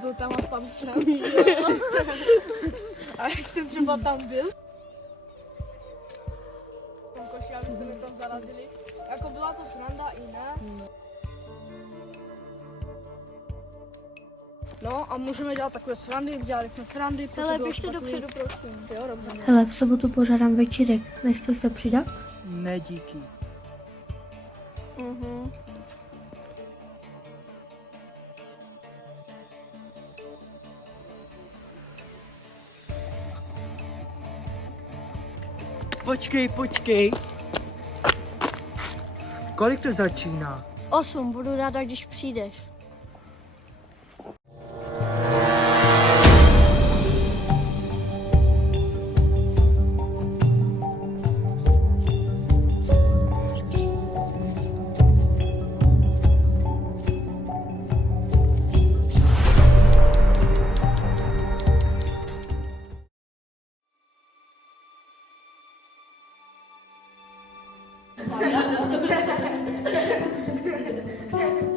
Byl tam a spadl jsem. A jak jsem třeba tam byl, tam koši, abyste mi tam zarazili. Jako byla to sranda i ne. No a můžeme dělat takové srandy, dělali jsme srandy. Hele, běžte dopředu, prosím. Jo, dobře. Hele, v sobotu pořádám večírek. Nechceš se přidat? Ne, díky. Počkej. Kolik to začíná? 8, budu ráda, když přijdeš.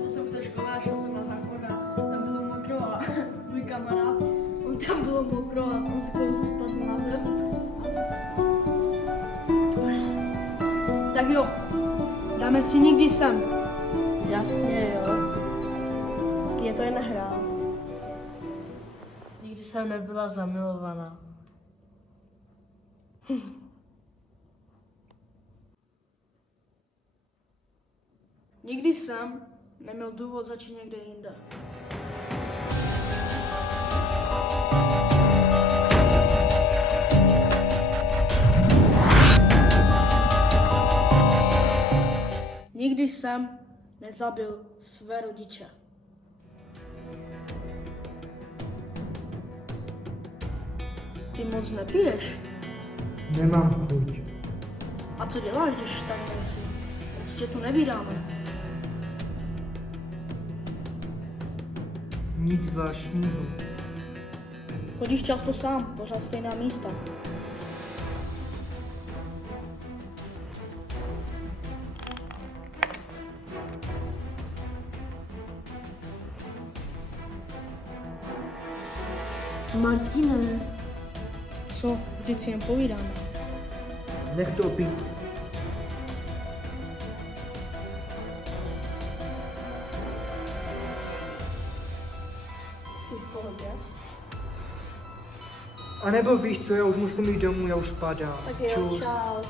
Byl jsem v té škole a šel jsem na záchod a tam bylo mokro a můj kamarád, on tam bylo mokro a on se spadl na zem. Tak jo, dáme si nikdy sem. Jasně, jo. Je to jen hra. Nikdy jsem nebyla zamilovaná. Nikdy jsem neměl důvod začít někde jinde. Nikdy jsem nezabil své rodiče. Ty moc nepiješ? Nemám chuť. A co děláš, když tady nejsi? Určitě tu nevídáme. Nic zvláštního. Chodíš často sám, pořád stejná místa. Martine, Co? Vždyť si jen povídáme. Nech to být. Jsi v pohodě? A nebo víš co, já už musím jít domů, já už padám. tak jo, Čus. čau.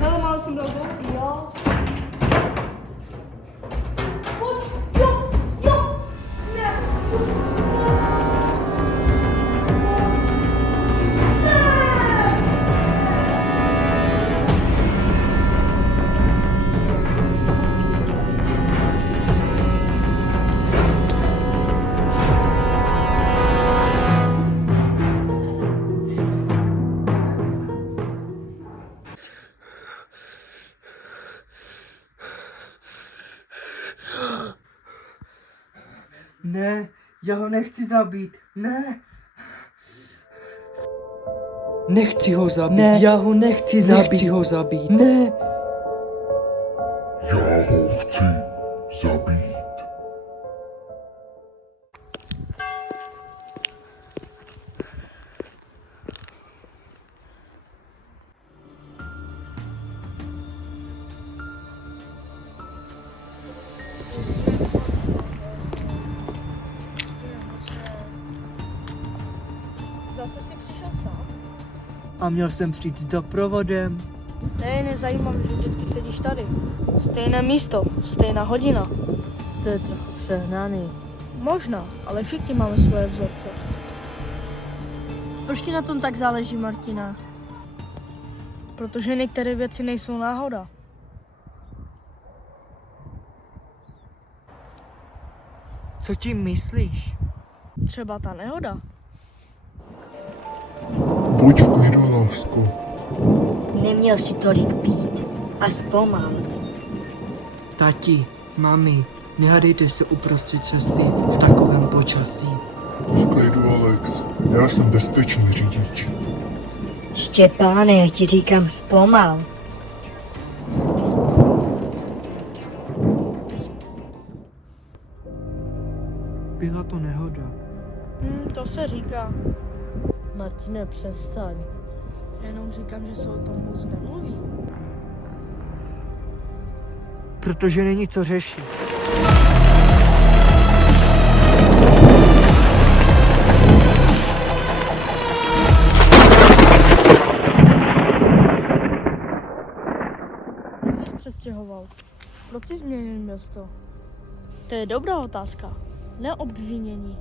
Hele, mal jsem dobu. Jo, Pojď, jo, ne. Ne, já ho nechci zabít. Ne. Nechci ho zabít. Ne, já ho nechci zabít. Nechci ho zabít. Ne. Já ho chci zabít. A měl jsem přijít s doprovodem. To je nezajímavé, že vždycky sedíš tady. Stejné místo, stejná hodina. To je trochu přehnaný. Možná, ale všichni máme svoje vzorce. Proč ti na tom tak záleží, Martina? Protože některé věci nejsou náhoda. Co tím myslíš? Třeba ta nehoda. Buď v klidu, lásko. Neměl si tolik pít a zpomal. Tati, mami, nehádejte se uprostřed cesty v takovém počasí. V klidu, Alex. Já jsem bezpečný řidič. Štěpáne, já ti říkám zpomal. Byla to nehoda. To se říká. Martine, přestaň. Jenom říkám, že se o tom moc nemluví. Protože není co řešit. Proč jsi přestěhoval? Proč jsi změnil město? To je dobrá otázka. Neobvinění.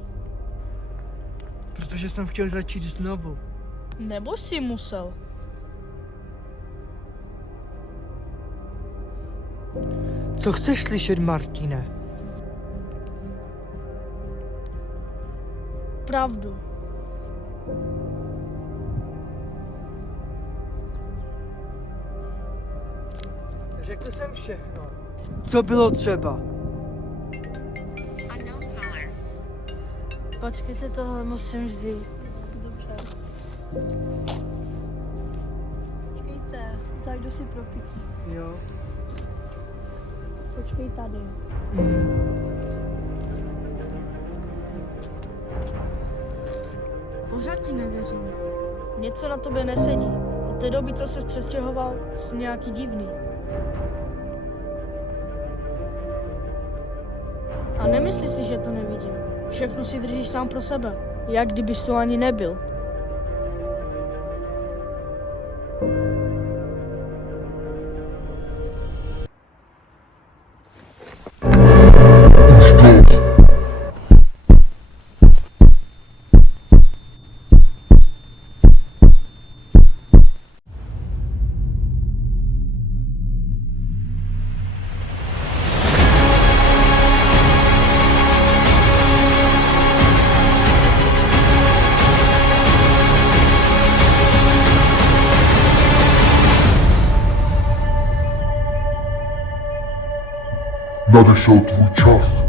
Protože jsem chtěl začít znovu. Nebo jsi musel? Co chceš slyšet, Martine? Pravdu. Řekl jsem všechno. Co bylo třeba? Počkejte, tohle musím vzít. Dobře. Počkejte, zajdu si pro pití. Jo. Počkej tady. Pořád ti nevěřím. Něco na tobě nesedí. Od té doby, co jsi přestěhoval, jsi nějaký divný. A nemyslí si, že to nevidím. Všechno si držíš sám pro sebe. Jak kdybys to ani nebyl. Nadešel tvůj čas.